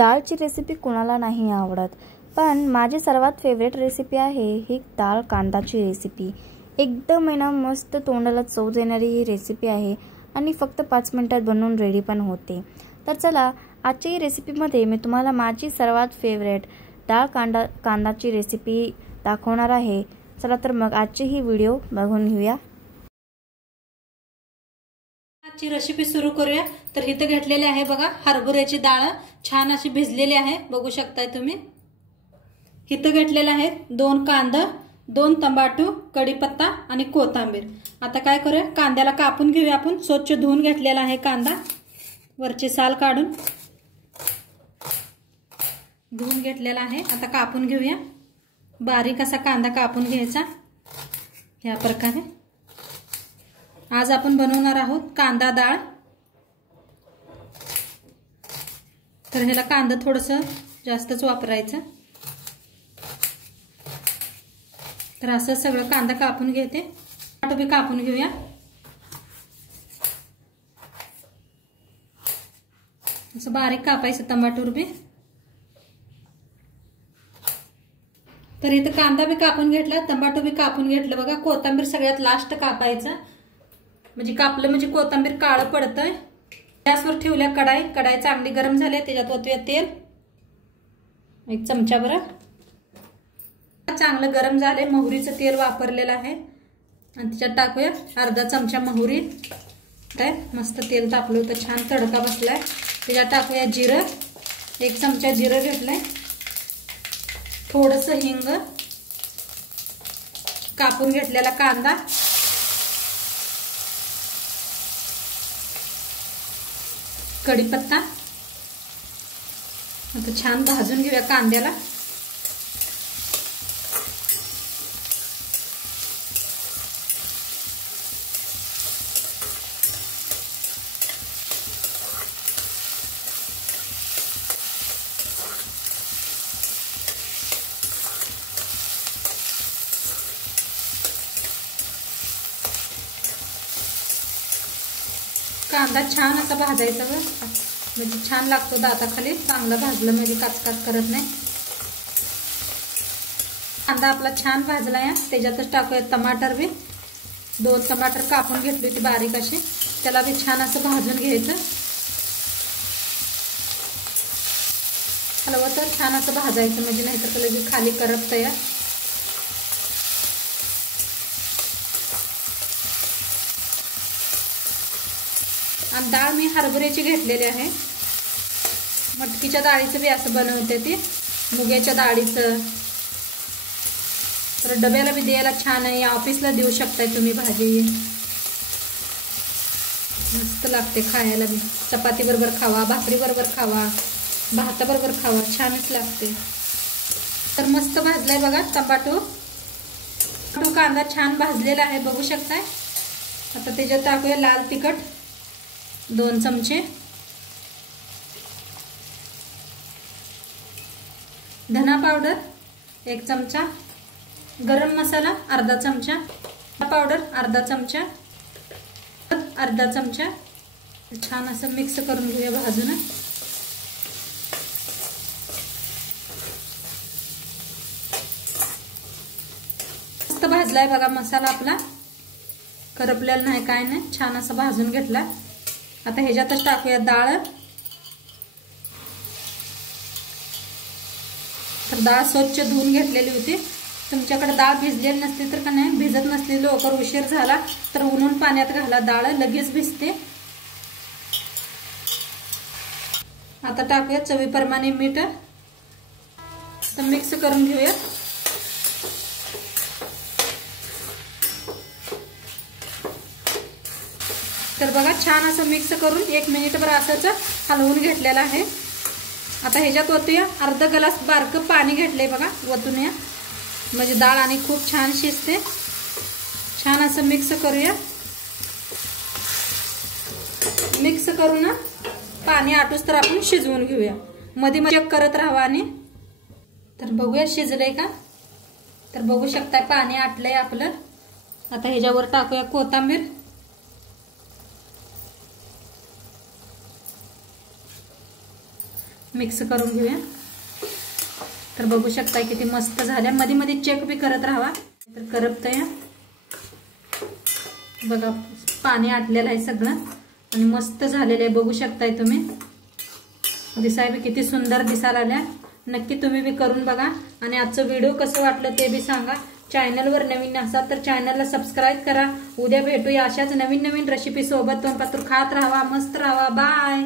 डाळची recipe कोणाला नाही आवडत, पण माझी सर्वात फेवरेट रेसिपी आहे ही डाळ कांदाची रेसिपी। एकदम मस्त तोंडाला चव देणारी ही रेसिपी आहे आणि फक्त 5 मिनिटात बनवून रेडी पण होते। तर चला आजच्या रेसिपीमध्ये मी तुम्हाला माझी सर्वात फेवरेट डाळ कांदाची रेसिपी दाखवणार आहे। चला तर मग आजची ही व्हिडिओ बघून घेऊया। आजची रेसिपी सुरू करूया। तर इथे घेतलेले आहे बघा हरभऱ्याची डाळ, छान अशी भिजलेली आहे, बघू शकताय तुम्ही। इथे घेतलेला आहे 2 कांदा, 2 टमाटो, कढीपत्ता आणि कोथिंबीर। आता काय करूया, कांद्याला कापून घेऊया आपण। स्वच्छ धुवून घेतलेला आहे कांदा, वरची साल काढून धुवून घेतलेला आहे। आता कापून घेऊया, बारीक असा कांदा कापून घ्यायचा या प्रकारे। आज आपण बनवणार आहोत कांदा डाळ। तर ह्याला कांदा थोडंसं जास्तच वापरायचं। तर असं सगळं कांदा कापून घेते। टोमॅटो बी कापून घेऊया। असं बारीक कापायचं टमाटर बी। तर इथं कांदा बी कापून घेतला, टमाटो बी कापून घेतलं बघा। कोथिंबीर सगळ्यात लास्ट कापायचं, म्हणजे कापलं म्हणजे कोथिंबीर काळं पडतंय। गॅसवर ठेवल्या कढाई चांगली गरम झाली, त्याच्यात ओतूया तेल 1 चमचा भर। चांगलं गरम झाले, मोहरीचं तेल वापरलेलं आहे आणि त्याच्यात टाकूया अर्धा चमचा मोहरी। मस्त तेल तापलं होतं, छान तडका बसलाय। त्याच्यात टाकूया जिरं, 1 चमचा जिरं घेतलंय, थोडंसं हिंग, कापून घेतलेला कांदा, कढीपत्ता। आता छान भाजून घेऊया कांद्याला। कांदा छान असा भाजायचा बघ, म्हणजे छान लागतो दाताखाली। चांगला भाजलं म्हणजे काचकाच करत नाही। कांदा आपला छान भाजलाय, त्याच्यातच टाकूया टमाटर बी। 2 टमाटर कापून घेतली होती बारीक अशी, त्याला बी छान असं भाजून घ्यायचं। हलवं तर छान असं भाजायचं, म्हणजे नाहीतर त्याला खाली करपतंय। आणि डाळ मी हरभऱ्याची घेतलेली आहे। मटकीच्या डाळीचं बी असं बनवते ती, मुगाच्या डाळीचं। तर डब्याला बी द्यायला छान आहे, ऑफिसला देऊ शकताय तुम्ही भाजी। मस्त लागते खायला बी, चपाती बरोबर खावा, भाकरी बरोबर खावा, भाता बरोबर खावा, छानच लागते। तर मस्त भाजलाय बघा टमाटो कांदा छान भाजलेला आहे, बघू शकताय। आता त्याच्यात टाकूया लाल तिखट 2 चमचे, धना पावडर 1 चमचा, गरम मसाला अर्धा चमचा, पावडर अर्धा चमचा, अर्धा चमचा। छान असं मिक्स करून घेऊया भाजून। मस्त भाजलाय बघा मसाला आपला, करपलेला नाही काय नाही, छान असं भाजून घेतला। आता ह्याच्यातच टाकूया डाळ। तर डाळ स्वच्छ धुवून घेतलेली होती। तुमच्याकडे डाळ भिजलेली नसली तर का नाही, भिजत नसली, लवकर उशीर झाला तर उन्हून पाण्यात घाला, डाळ लगेच भिजते। आता टाकूया चवीप्रमाणे मीठ, तर मिक्स करून घेऊया। तर बघा छान असं मिक्स करून 1 मिनिटभर असंच हलवून घेतलेलं आहे। आता ह्याच्यात ओतूया अर्धा ग्लास बारकं पाणी घेतलंय बघा, ओतून या, म्हणजे डाळ आणि खूप छान शिजते। छान असं मिक्स करूया। मिक्स करून पाणी आटूस तर आपण शिजवून घेऊया, मध्ये मध्ये चेक करत राहावा। आणि तर बघूया शिजलंय का, तर बघू शकताय पाणी आटलंय आपलं। आता ह्याच्यावर टाकूया कोथिंबीर, मिक्स करून घेऊया। तर बघू शकता किती मस्त झाल्या। मध्ये मध्ये चेक बी करत राहावा, तर करपतंय। बघा पाणी आटलेलं आहे सगळं आणि मस्त झालेलं आहे, बघू शकताय तुम्ही। दिसाय बी किती सुंदर दिसायला आल्या। नक्की तुम्ही बी करून बघा आणि आजचं व्हिडिओ कसं वाटलं ते बी सांगा। चॅनलवर नवीन असाल तर चॅनलला सबस्क्राईब करा। उद्या भेटूया अशाच नवीन नवीन रेसिपी सोबत। तोंडपातूर खात राहावा, मस्त राहावा। बाय।